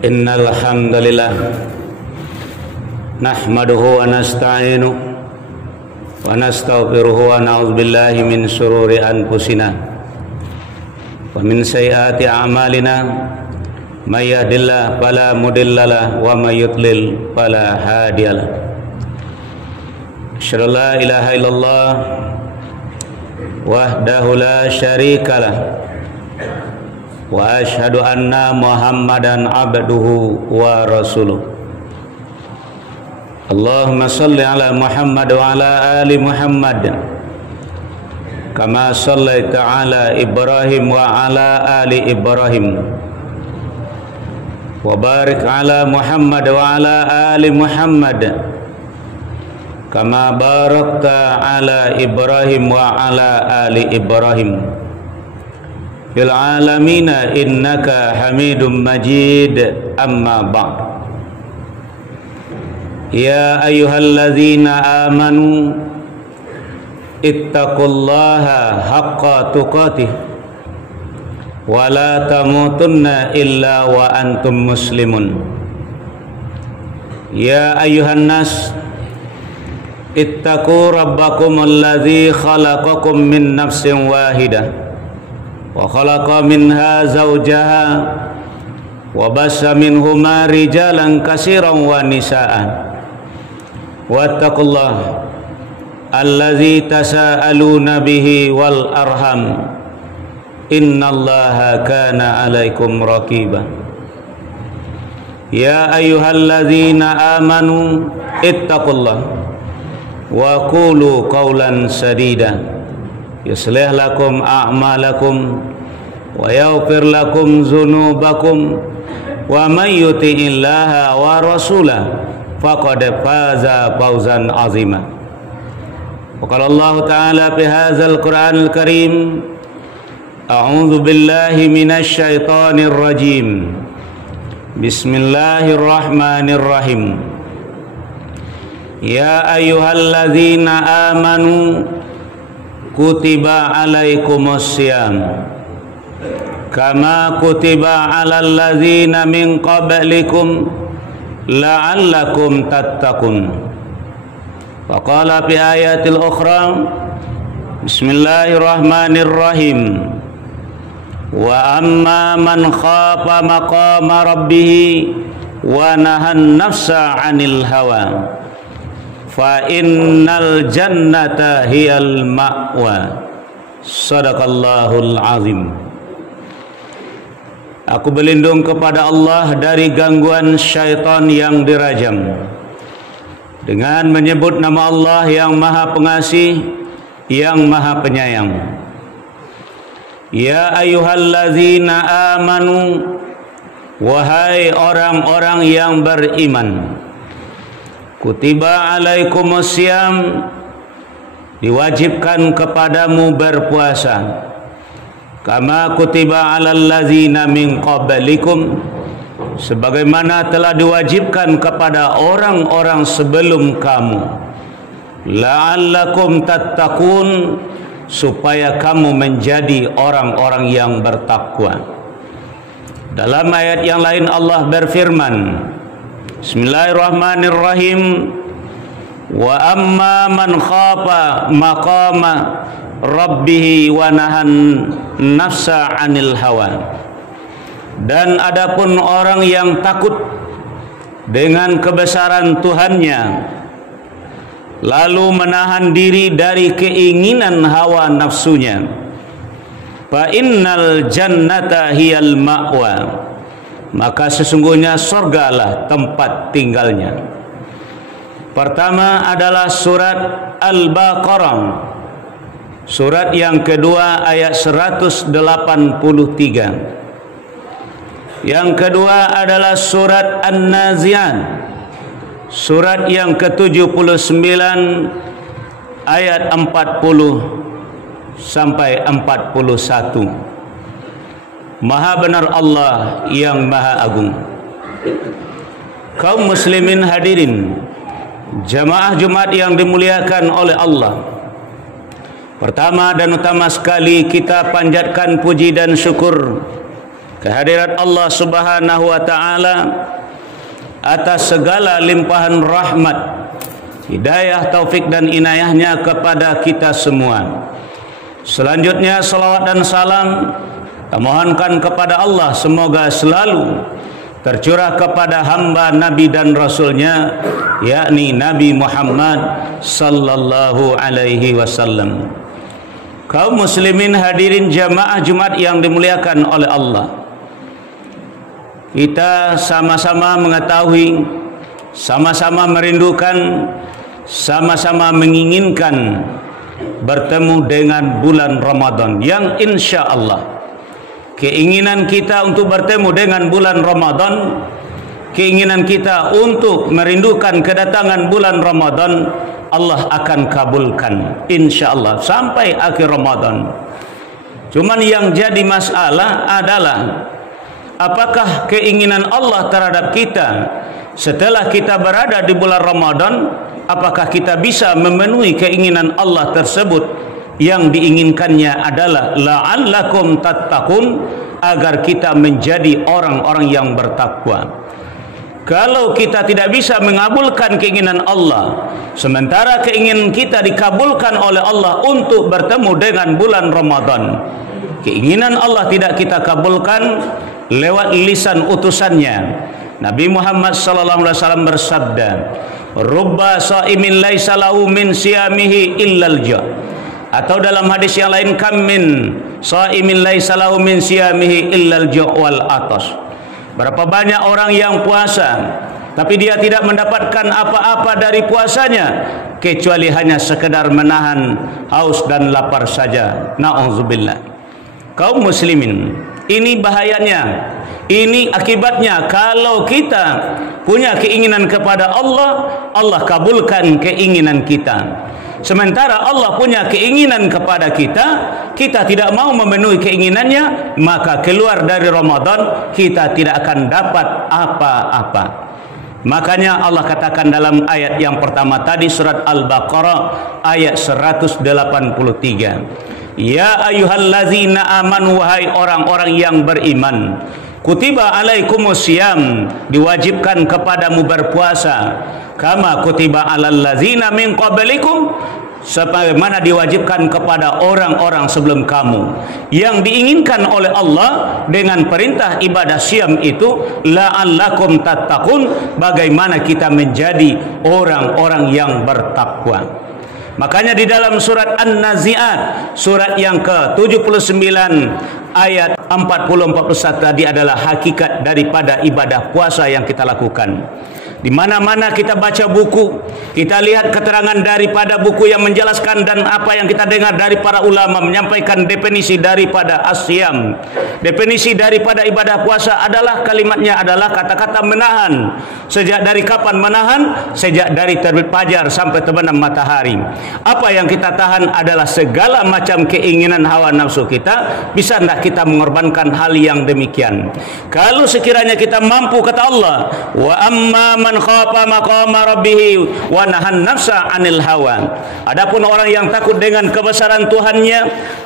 Innal hamdalillah nahmaduhu wa nasta'inuhu wa nastaghfiruhu wa na'udzu billahi min shururi anfusina wa min sayyiati a'malina may yahdihillahu fala mudhillalah wa may yudlil fala hadiyalah. Asyhadu an la ilaha illallah wahdahu la syarikalah wa asyhadu anna Muhammadan abduhu wa rasuluh. Allahumma salli ala Muhammad wa ala ali Muhammad kama sallaita ala Ibrahim wa ala ali Ibrahim wa barik ala Muhammad wa ala ali Muhammad kama barakta ala Ibrahim wa ala ali Ibrahim fil alamina innaka hamidum majid. Amma ba'd. Ya ayyuhalladzina amanu ittaqullaha haqqa tuqatih wa la tamutunna illa wa antum muslimun. Ya ayyuhan nas ittaqu rabbakum alladzi khalaqakum min nafsin wahidah wa khalaqa minha zawjaha wa bassa minhuma rijalan katsiran wa nisaa. Wattaqullaha allazi tasaaluna bihi wal arham innallaha kana 'alaikum raqiba. Ya ayyuhallazina amanu ittaqullaha wa qulu qawlan sadida yuslih lakum a'malakum wa yaghfir lakum dzunubakum wa may yuti'illaha wa rasulahu faqad faza fawzan 'azima. Wa qala Allah ta'ala fi hadzal Qur'anil Karim a'udzu billahi minasy syaithanir rajim. Bismillahirrahmanirrahim. Ya ayyuhalladzina amanu kutiba alaikumus syiyam kama kutiba alal ladzina min qablikum la'allakum tattaqun. Wa qala fi ayatil ukhra bismillahirrahmanirrahim. Wa amma man khafa maqama rabbih wa nahan nafsa 'anil hawa fa innal jannata hiyal ma'wa. Sadaqallahul azim. Aku berlindung kepada Allah dari gangguan syaitan yang dirajam dengan menyebut nama Allah yang Maha Pengasih, yang Maha Penyayang. Ya ayyuhallazina amanu, wahai orang-orang yang beriman, kutiba alaikumus syiyam, diwajibkan kepadamu berpuasa, kama kutiba alal ladzina min qablikum, sebagaimana telah diwajibkan kepada orang-orang sebelum kamu, la'allakum tattaqun, supaya kamu menjadi orang-orang yang bertakwa. Dalam ayat yang lain Allah berfirman, bismillahirrahmanirrahim. Wa amma man khafa maqama rabbih wa nahan nafsa 'anil hawa. Dan adapun orang yang takut dengan kebesaran Tuhannya lalu menahan diri dari keinginan hawa nafsunya, fa innal jannata hiyal ma'wa, maka sesungguhnya surgalah tempat tinggalnya. Pertama adalah surat Al-Baqarah, surat yang kedua ayat 183. Yang kedua adalah surat An-Nazi'at, surat yang ke-79 ayat 40 sampai 41. Maha benar Allah yang Maha Agung. Kaum muslimin hadirin, jamaah Jumat yang dimuliakan oleh Allah, pertama dan utama sekali kita panjatkan puji dan syukur kehadirat Allah Subhanahu wa taala atas segala limpahan rahmat, hidayah, taufik dan inayahnya kepada kita semua. Selanjutnya salawat dan salam kita mohonkan kepada Allah semoga selalu tercurah kepada hamba Nabi dan Rasulnya, yakni Nabi Muhammad sallallahu alaihi wasallam. Kaum muslimin hadirin jamaah Jumat yang dimuliakan oleh Allah, kita sama-sama mengetahui, sama-sama merindukan, sama-sama menginginkan bertemu dengan bulan Ramadan yang insya Allah keinginan kita untuk bertemu dengan bulan Ramadan, keinginan kita untuk merindukan kedatangan bulan Ramadan, Allah akan kabulkan insya-Allah sampai akhir Ramadan. Cuman yang jadi masalah adalah apakah keinginan Allah terhadap kita setelah kita berada di bulan Ramadan, apakah kita bisa memenuhi keinginan Allah tersebut? Yang diinginkannya adalah la'allakum tattaqun, agar kita menjadi orang-orang yang bertakwa. Kalau kita tidak bisa mengabulkan keinginan Allah, sementara keinginan kita dikabulkan oleh Allah untuk bertemu dengan bulan Ramadan, keinginan Allah tidak kita kabulkan lewat lisan utusannya. Nabi Muhammad sallallahu alaihi wasallam bersabda, "Rubba sha'imin laisa lahu min siyamihi illal ja'." Atau dalam hadis yang lain, kam min shaimin laisa lahu min siyamihi illal ju' wal atas. Berapa banyak orang yang puasa tapi dia tidak mendapatkan apa-apa dari puasanya kecuali hanya sekedar menahan haus dan lapar saja. Na'udzubillah. Kaum muslimin, ini bahayanya, ini akibatnya. Kalau kita punya keinginan kepada Allah, Allah kabulkan keinginan kita. Sementara Allah punya keinginan kepada kita, kita tidak mau memenuhi keinginannya, maka keluar dari Ramadan kita tidak akan dapat apa-apa. Makanya Allah katakan dalam ayat yang pertama tadi, surat Al-Baqarah ayat 183, ya ayyuhallazina amanu, wahai orang-orang yang beriman, kutiba alaikumusiyam, diwajibkan kepadamu berpuasa, kama kutiba alal ladzina min qablikum, sebagaimana diwajibkan kepada orang-orang sebelum kamu. Yang diinginkan oleh Allah dengan perintah ibadah siam itu la'allakum tattaqun, bagaimana kita menjadi orang-orang yang bertakwa. Makanya di dalam surat An-Nazi'at, surat yang ke-79 ayat 40-41 tadi adalah hakikat daripada ibadah puasa yang kita lakukan. Di mana-mana kita baca buku, kita lihat keterangan daripada buku yang menjelaskan, dan apa yang kita dengar dari para ulama menyampaikan definisi daripada asyam. Definisi daripada ibadah puasa adalah, kalimatnya adalah kata-kata menahan. Sejak dari kapan menahan? Sejak dari terbit fajar sampai terbenam matahari. Apa yang kita tahan adalah segala macam keinginan hawa nafsu kita. Bisa tidak kita mengorbankan hal yang demikian? Kalau sekiranya kita mampu, kata Allah, wa amma man khafa maqama rabbih wa nahan nafsa 'anil hawa. Adapun orang yang takut dengan kebesaran Tuhannya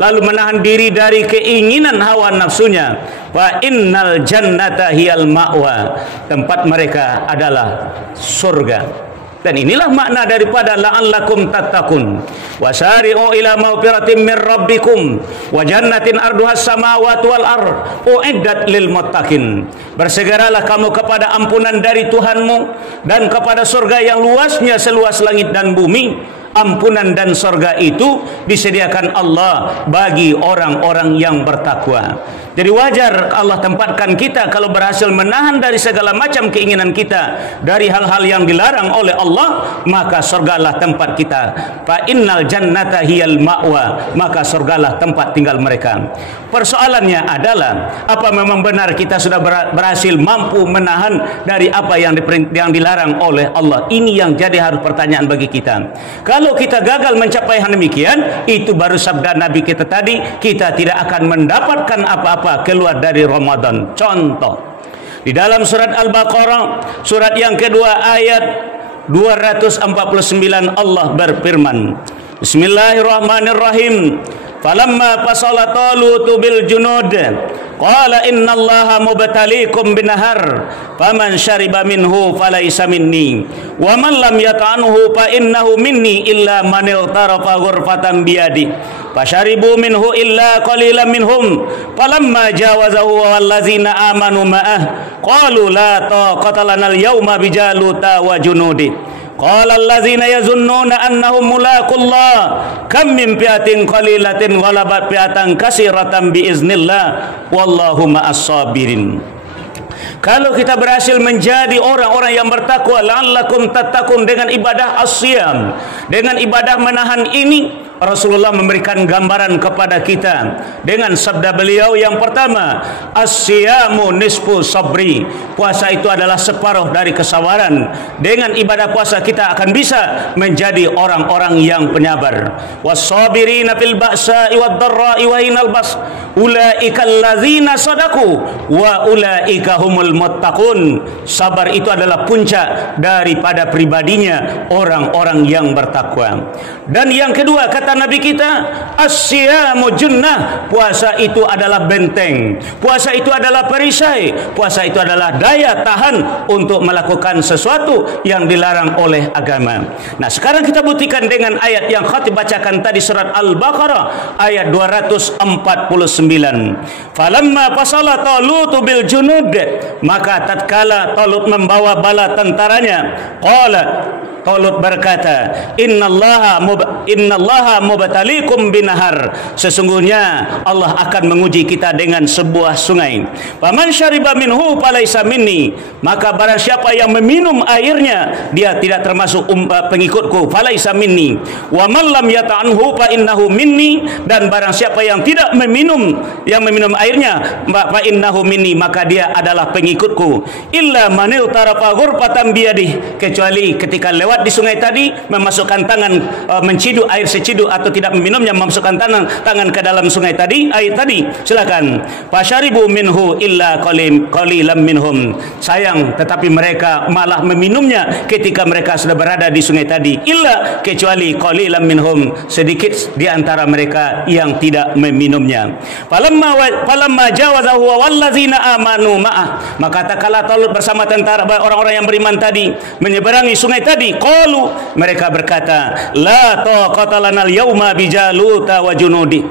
lalu menahan diri dari keinginan hawa nafsunya, fa innal jannata hiyal ma'wa, tempat mereka adalah surga. Dan inilah makna daripada la'allakum tattaqun. Wasari'u ila maghfiratin min rabbikum wa jannatin arduhas samawati wal ardh uiddat lil muttaqin. Bersegeralah kamu kepada ampunan dari Tuhanmu dan kepada surga yang luasnya seluas langit dan bumi. Ampunan dan surga itu disediakan Allah bagi orang-orang yang bertakwa. Jadi wajar Allah tempatkan kita kalau berhasil menahan dari segala macam keinginan kita dari hal-hal yang dilarang oleh Allah, maka surgalah tempat kita. Fa innal jannata hiyal ma'wa, maka surgalah tempat tinggal mereka. Persoalannya adalah, apa memang benar kita sudah berhasil mampu menahan dari apa yang dilarang oleh Allah? Ini yang jadi harus pertanyaan bagi kita. Kalau kita gagal mencapai hal demikian, itu baru sabda Nabi kita tadi, kita tidak akan mendapatkan apa-apa keluar dari Ramadan. Contoh, di dalam surat Al-Baqarah, surat yang kedua ayat 249, Allah berfirman, Bismillahirrahmanirrahim. Falamma fasala Talut bil junud qala innallaha mubtaliikum binahar faman syariba minhu falaysa minni wa man lam yata'anhu fa innahu minni illa man iltarafa ghurfatan biyadi fasharibu minhu illa qalilan minhum falamma jawazahu wallazina amanu ma'ah qalu la taqata lana al-yawma bijaluta wa junudi qala allazina yazunnuna annahum mulaqullah kam min fi'atin qalilatin ghalabat fi'atan katsiratan biiznillah wallahu ma'as sabirin. Kalau kita berhasil menjadi orang-orang yang bertakwa, la'allakum tattaqun, dengan ibadah as-siyam, dengan ibadah menahan ini, Rasulullah memberikan gambaran kepada kita dengan sabda beliau yang pertama, as-siyamu nisfu sabri, puasa itu adalah separuh dari kesabaran. Dengan ibadah puasa kita akan bisa menjadi orang-orang yang penyabar. Was-sabirina fil ba'sa'i wad-dharra'i wa hinal ba's ulaika allazina sadaqu wa ulaika humul muttaqun. Sabar itu adalah puncak daripada pribadinya orang-orang yang bertakwa. Dan yang kedua, kata Nabi kita, as-siyamu junnah, puasa itu adalah benteng, puasa itu adalah perisai, puasa itu adalah daya tahan untuk melakukan sesuatu yang dilarang oleh agama. Nah, sekarang kita buktikan dengan ayat yang khatib bacakan tadi, surat Al-Baqarah ayat 249. Falamma fasala Talut bil junud, maka tatkala Talut membawa bala tentaranya, qala, Talut berkata, innallaha mubtaliikum binahar, sesungguhnya Allah akan menguji kita dengan sebuah sungai. Faman syariba minhu falaysa minni, maka barang siapa yang meminum airnya dia tidak termasuk pengikutku, falaysa minni. Wa man lam yata'anhu fa innahu minni, dan barang siapa yang tidak meminum airnya, fa innahu minni, maka dia adalah pengikutku. Illa manil tarafa ghurfatan biyadih, kecuali ketika lewat di sungai tadi memasukkan tangan, menciduk air seciduk, atau tidak meminumnya, memasukkan tangan ke dalam sungai tadi, air tadi, silakan. Fasharibu minhu illa qalilan minhum, sayang tetapi mereka malah meminumnya ketika mereka sudah berada di sungai tadi, illa, kecuali qalilan minhum, sedikit di antara mereka yang tidak meminumnya. Falamma jawazahu wallazina amanu ma'ah, maka tatkala Talut bersama tentara orang-orang yang beriman tadi menyeberangi sungai tadi, qalu, mereka berkata, la taqata lanal yauma bijaluta wa junudi.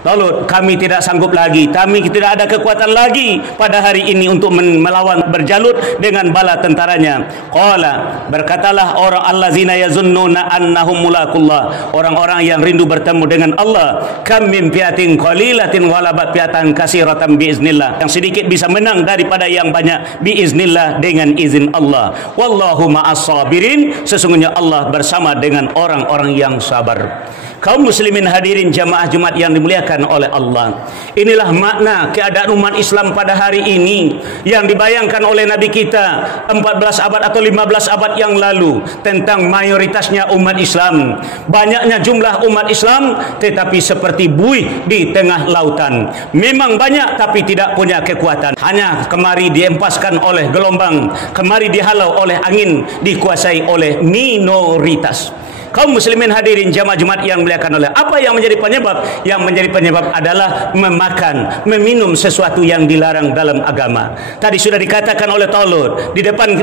Talut, kami tidak sanggup lagi, kami tidak ada kekuatan lagi pada hari ini untuk melawan berjalut dengan bala tentaranya. Qala, berkatalah orang allazina yazunnuna annahum mulaqullah, orang-orang yang rindu bertemu dengan Allah, kam min fiatin qalilatin ghalabat fiatan katsiratan biiznillah, yang sedikit bisa menang daripada yang banyak biiznillah, dengan izin Allah. Wallahu ma'as sabirin, sesungguhnya Allah bersama dengan orang-orang yang sabar. Kaum muslimin hadirin jamaah Jumat yang dimuliakan oleh Allah, inilah makna keadaan umat Islam pada hari ini yang dibayangkan oleh Nabi kita 14 abad atau 15 abad yang lalu, tentang mayoritasnya umat Islam, banyaknya jumlah umat Islam, tetapi seperti buih di tengah lautan. Memang banyak tapi tidak punya kekuatan, hanya kemari diempaskan oleh gelombang, kemari dihalau oleh angin, dikuasai oleh minoritas. Kaum muslimin hadirin jamaah Jumat yang dimuliakan oleh, apa yang menjadi penyebab? Yang menjadi penyebab adalah memakan, meminum sesuatu yang dilarang dalam agama. Tadi sudah dikatakan oleh Talut, di depan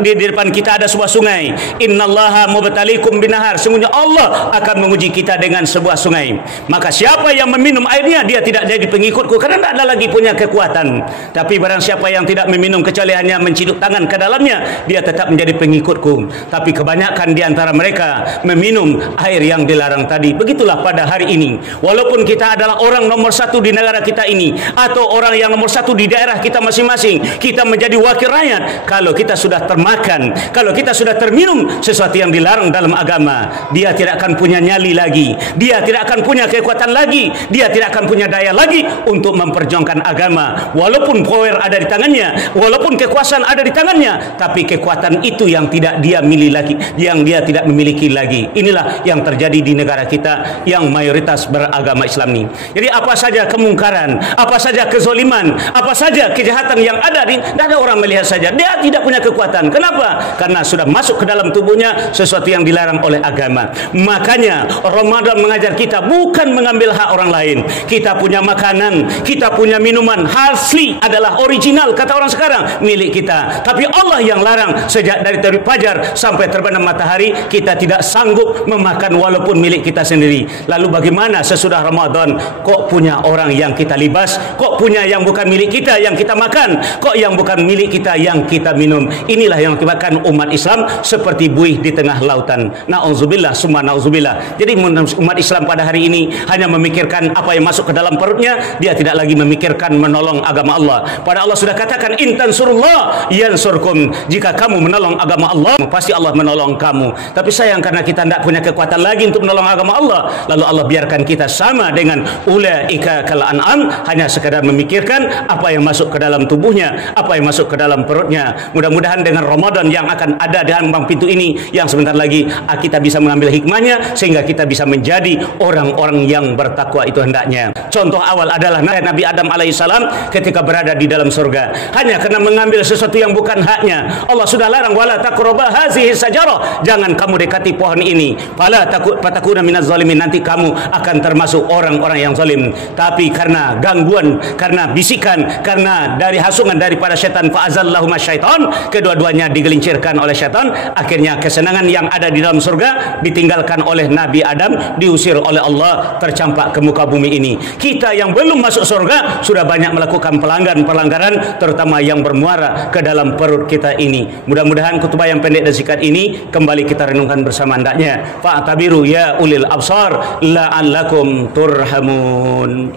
kita ada sebuah sungai. Innallaha mubtaliikum binahar, sungguhnya Allah akan menguji kita dengan sebuah sungai. Maka siapa yang meminum airnya, dia tidak jadi pengikutku, karena tidak ada lagi punya kekuatan. Tapi barang siapa yang tidak meminum kecuali hanya menciduk tangan ke dalamnya, dia tetap menjadi pengikutku. Tapi kebanyakan di antara mereka meminum air yang dilarang tadi. Begitulah pada hari ini, walaupun kita adalah orang nomor satu di negara kita ini, atau orang yang nomor satu di daerah kita masing-masing, kita menjadi wakil rakyat, kalau kita sudah termakan, kalau kita sudah terminum sesuatu yang dilarang dalam agama, dia tidak akan punya nyali lagi, dia tidak akan punya kekuatan lagi, dia tidak akan punya daya lagi untuk memperjuangkan agama. Walaupun power ada di tangannya, walaupun kekuasaan ada di tangannya, tapi kekuatan itu yang tidak dia miliki lagi, yang dia tidak memiliki lagi. Inilah inilah yang terjadi di negara kita yang mayoritas beragama Islam ini. Jadi apa saja kemungkaran, apa saja kezoliman, apa saja kejahatan yang ada, tidak ada orang melihat saja. Dia tidak punya kekuatan. Kenapa? Karena sudah masuk ke dalam tubuhnya sesuatu yang dilarang oleh agama. Makanya Ramadan mengajar kita bukan mengambil hak orang lain. Kita punya makanan, kita punya minuman, asli adalah original, kata orang sekarang, milik kita. Tapi Allah yang larang. Sejak dari terbit fajar sampai terbenam matahari, kita tidak sanggup memakan walaupun milik kita sendiri. Lalu bagaimana sesudah Ramadan kok punya orang yang kita libas, kok punya yang bukan milik kita yang kita makan, kok yang bukan milik kita yang kita minum. Inilah yang menyebabkan umat Islam seperti buih di tengah lautan. Na'udzubillah summa na'udzubillah. Jadi umat Islam pada hari ini hanya memikirkan apa yang masuk ke dalam perutnya, dia tidak lagi memikirkan menolong agama Allah. Pada Allah sudah katakan, in tansurullah yansurkum. Jika kamu menolong agama Allah, pasti Allah menolong kamu. Tapi sayang karena kita tidak punya kekuatan lagi untuk menolong agama Allah, lalu Allah biarkan kita sama dengan ulaika kal an'am, hanya sekadar memikirkan apa yang masuk ke dalam tubuhnya, apa yang masuk ke dalam perutnya. Mudah-mudahan dengan Ramadan yang akan ada di ambang pintu ini, yang sebentar lagi kita bisa mengambil hikmahnya sehingga kita bisa menjadi orang-orang yang bertakwa itu hendaknya. Contoh awal adalah Nabi Adam alaihissalam ketika berada di dalam surga, hanya karena mengambil sesuatu yang bukan haknya. Allah sudah larang, wala taqraba hazihi sajarah, jangan kamu dekati pohon ini, fala fatakuna minaz zalimin, nanti kamu akan termasuk orang-orang yang zalim. Tapi karena gangguan, karena bisikan, karena dari hasungan daripada syaitan, fa'azallahuma syaitan, kedua-duanya digelincirkan oleh syaitan. Akhirnya kesenangan yang ada di dalam surga ditinggalkan oleh Nabi Adam, diusir oleh Allah, tercampak ke muka bumi ini. Kita yang belum masuk surga sudah banyak melakukan pelanggaran, terutama yang bermuara ke dalam perut kita ini. Mudah-mudahan khutbah yang pendek dan singkat ini kembali kita renungkan bersama hendaknya. Fa'tabiru ya ulil absar la'allakum turhamun.